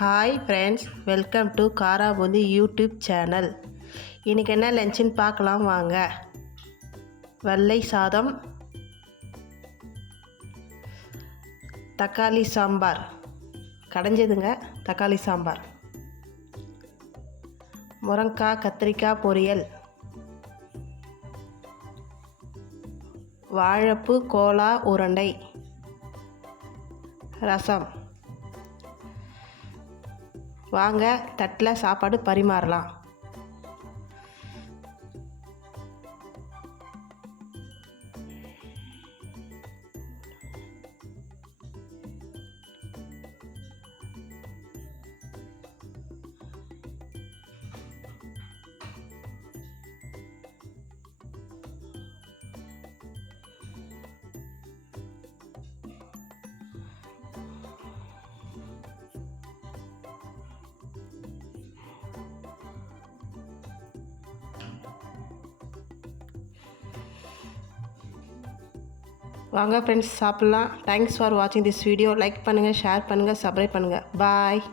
Hi friends, welcome to காரா boondi YouTube channel. இன்றைக்கி என்ன லஞ்சுன்னு பார்க்கலாம் வாங்க. வெள்ளை சாதம், தக்காளி சாம்பார், கடைஞ்சதுங்க தக்காளி சாம்பார், முருங்கைக்காய் கத்திரிக்காய் பொரியல், வாழைப்பூ கோலா உருண்டை, ரசம். வாங்க தட்டில் சாப்பாடு பரிமாறலாம். வாங்க ஃப்ரெண்ட்ஸ் சாப்பிட்லாம். தேங்க்ஸ் ஃபார் வாட்சிங் திஸ் வீடியோ. லைக் பண்ணுங்கள், ஷேர் பண்ணுங்கள், சப்ஸ்கிரைப் பண்ணுங்கள். பாய்.